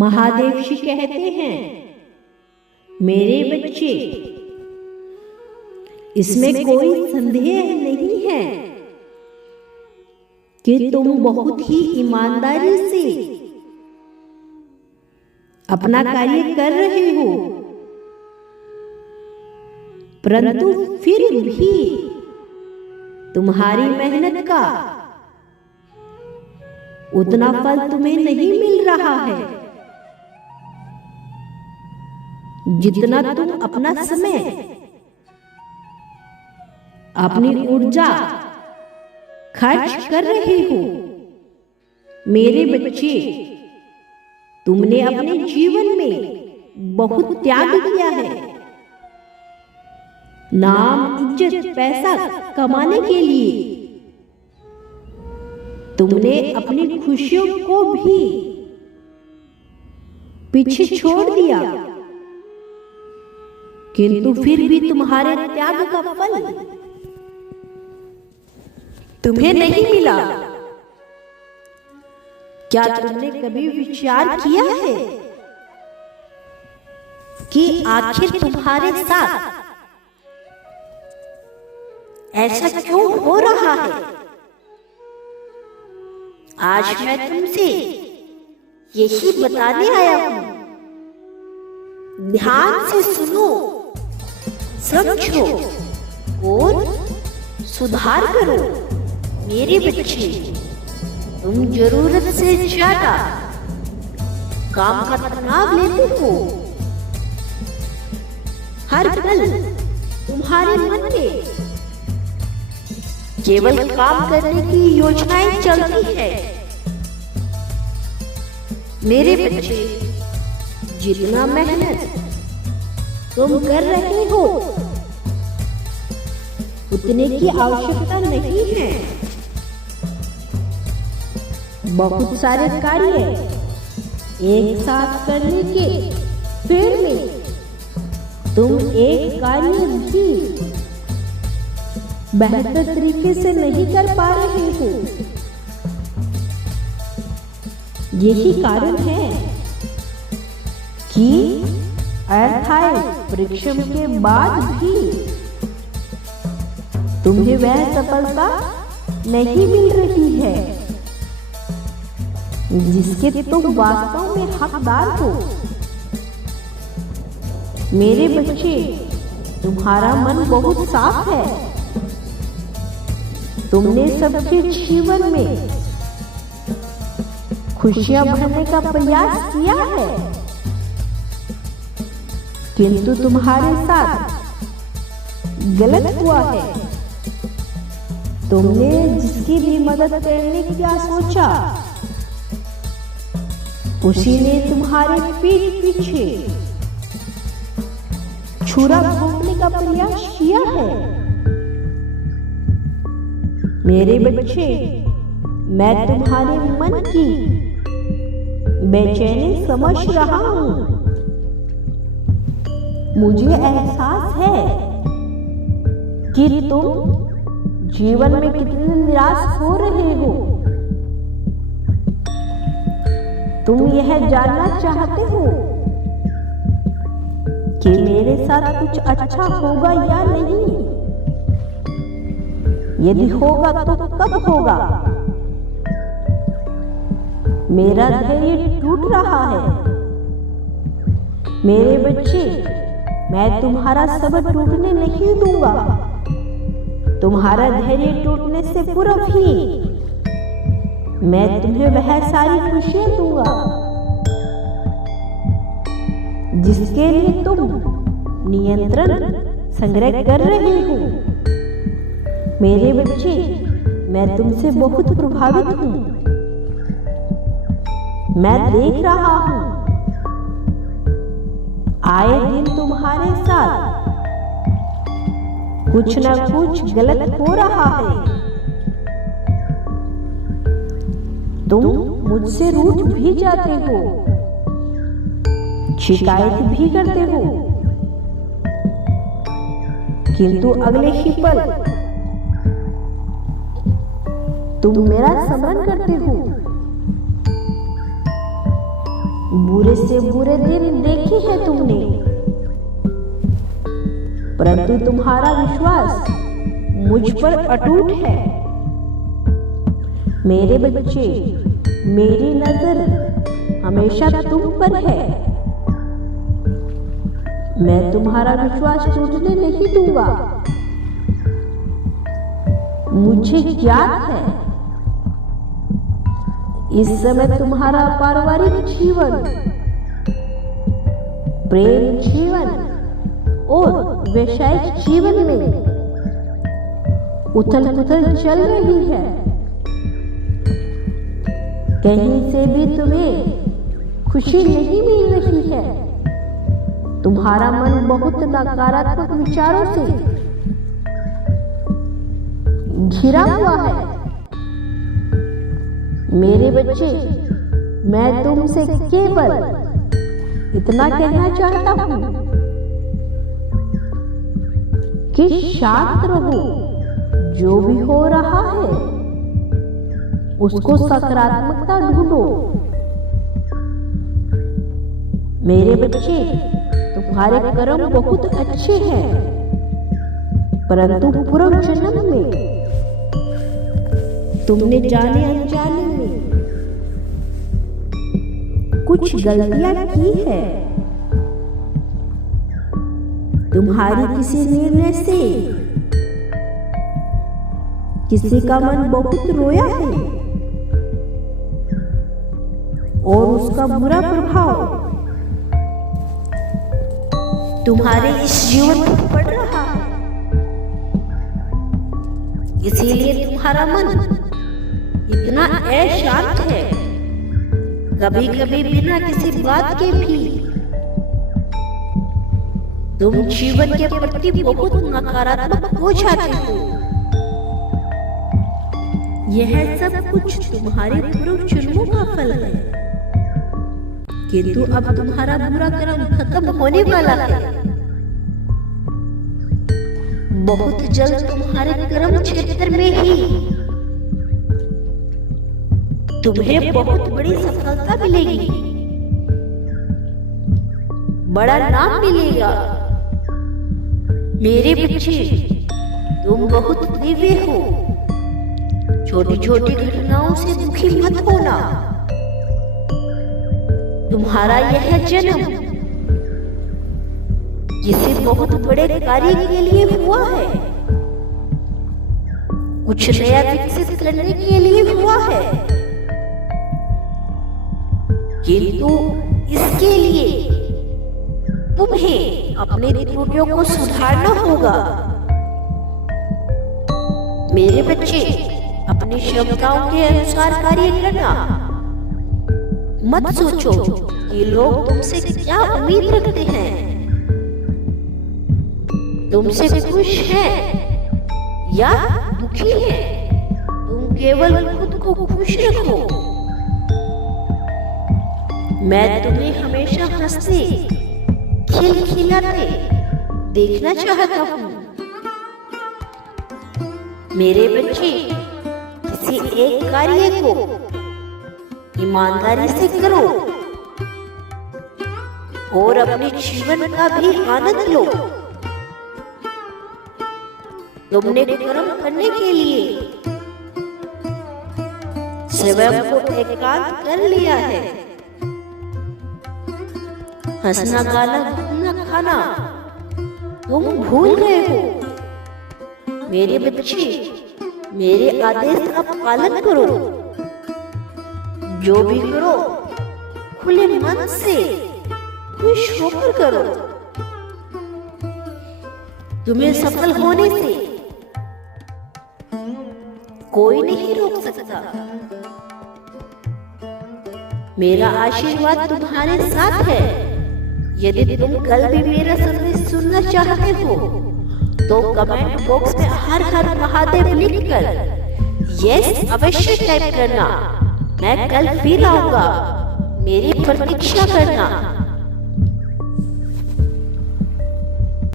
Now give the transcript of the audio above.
महादेव जी कहते हैं, मेरे बच्चे, इसमें कोई संदेह नहीं है कि तुम बहुत ही ईमानदारी से अपना कार्य कर रहे हो, परंतु फिर भी तुम्हारी मेहनत का उतना फल तुम्हें नहीं मिल रहा है जितना तुम अपना समय, अपनी ऊर्जा खर्च कर रहे हो। मेरे बच्चे, तुमने अपने जीवन में बहुत त्याग किया है। नाम, इज्जत, पैसा कमाने के लिए तुमने अपनी खुशियों को भी पीछे छोड़ दिया, किंतु फिर भी तुम्हारे त्याग का फल तुम्हें नहीं मिला। क्या तुमने कभी विचार किया है कि आखिर तुम्हारे साथ ऐसा क्यों हो रहा है? आज मैं तुमसे यही बताने आया हूं। ध्यान से सुनो, समझो और सुधार करो। मेरे बच्चे, तुम जरूरत से ज्यादा काम का तनाव लेते हो। हर पल तुम्हारे मन में केवल काम करने की योजनाएं चलती है। मेरे बच्चे, जितना मेहनत तुम कर रहे हो उतने की आवश्यकता नहीं है। बहुत सारे कार्य एक साथ करने के फेर में तुम एक कार्य भी बेहतर तरीके से नहीं कर पा रहे हो। यही कारण है कि अर्थात परिश्रम के बाद भी तुम्हें वह सफलता नहीं मिल रही है जिसके तुम वास्तव में हकदार हो। मेरे बच्चे, तुम्हारा मन बहुत साफ है। तुमने सबके जीवन में खुशियां भरने का प्रयास किया है, किंतु तुम्हारे साथ गलत हुआ है। तुमने जिसकी भी मदद करने का सोचा, उसी ने तुम्हारे पीठ पीछे छुरा घोंपने का प्रयास किया है। मेरे बच्चे, मैं तुम्हारे मन की बेचैनी समझ रहा हूं। मुझे एहसास है कि तुम जीवन में कितने निराश हो रहे हो। तुम यह जानना चाहते हो कि मेरे साथ कुछ अच्छा होगा या नहीं। यदि होगा तो कब होगा? मेरा धैर्य टूट रहा है। मेरे बच्चे, मैं तुम्हारा सब्र टूटने नहीं दूंगा। तुम्हारा धैर्य टूटने से पूर्व ही मैं तुम्हें वह सारी खुशियां दूंगा जिसके लिए तुम नियंत्रण संग्रह कर रहे हो। मेरे बच्चे, मैं तुमसे बहुत प्रभावित हूं। मैं देख रहा हूं आए दिन तुम्हारे साथ कुछ ना कुछ गलत हो रहा है। तुम मुझसे रूठ भी जाते हो, शिकायत भी करते हो, किंतु अगले ही पल तुम मेरा स्मरण करते हो। बुरे से बुरे दिन देखे हैं तुमने, परंतु तुम्हारा विश्वास मुझ पर अटूट है। मेरे बच्चे, मेरी नजर हमेशा तुम पर है। मैं तुम्हारा विश्वास टूटने नहीं दूंगा। मुझे ज्ञात है इस समय तुम्हारा पारिवारिक जीवन, प्रेम जीवन और वैवाहिक जीवन में उथल-पुथल चल रही है। कहीं से भी तुम्हें खुशी नहीं मिल रही है। तुम्हारा मन बहुत नकारात्मक विचारों से घिरा हुआ है। मेरे बच्चे, मैं तुमसे केवल इतना कहना चाहता हूं कि शांत रहो। जो भी हो रहा है उसको सकारात्मकता ढूंढो। मेरे बच्चे, तुम्हारे कर्म बहुत अच्छे हैं, परंतु पूर्व जन्म में तुमने जाने अनजाने में कुछ गलतियां की है। तुम्हारी किसी निर्णय से किसी का मन बहुत रोया है और उसका बुरा प्रभाव तुम्हारे इस जीवन पर पड़ रहा है। इसीलिए तुम्हारा मन इतना अशांत है। कभी कभी बिना किसी बात के भी तुम जीवन के प्रति बहुत नकारात्मक हो जाते हो। यह सब कुछ तुम्हारे पूर्व जन्मों का फल है, किंतु अब तुम्हारा बुरा कर्म खत्म होने वाला है। बहुत जल्द तुम्हारे कर्म क्षेत्र में ही तुम्हें बहुत बड़ी सफलता मिलेगी, बड़ा नाम मिलेगा। मेरे बच्चे, तुम बहुत दिव्य हो। छोटी छोटी घटनाओं से दुखी मत होना। तुम्हारा यह जन्म किसी बहुत बड़े कार्य के लिए हुआ है, कुछ नया विकसित करने के लिए हुआ है, किंतु इसके लिए तुम्हें अपने त्रुटियों को सुधारना होगा। मेरे बच्चे, अपनी क्षमताओं के अनुसार कार्य करना। मत सोचो कि लोग तुमसे क्या उम्मीद रखते हैं। तुमसे खुश हैं या दुखी हैं, तुम केवल खुद को खुश रखो। मैं तुम्हें हमेशा हंसते खिलखिलाते देखना चाहता हूँ। मेरे बच्चे, किसी एक कार्य को ईमानदारी से करो और अपने जीवन का भी आनंद लो। तुमने कर्म करने के लिए स्वयं को एकांत कर लिया है। हंसना, गाना, घूमना, खाना तुम भूल गए हो। मेरे बच्चे, मेरे आदेश का पालन करो। जो भी करो खुले मन से खुश होकर करो। तुम्हें सफल होने से कोई नहीं रोक सकता। मेरा आशीर्वाद तुम्हारे साथ है। यदि तुम कल भी मेरा संदेश सुनना चाहते हो तो कमेंट बॉक्स में हर हर महादेव लिखकर यस अवश्य टाइप करना। मैं कल फिर आऊंगा, मेरी प्रतीक्षा करना।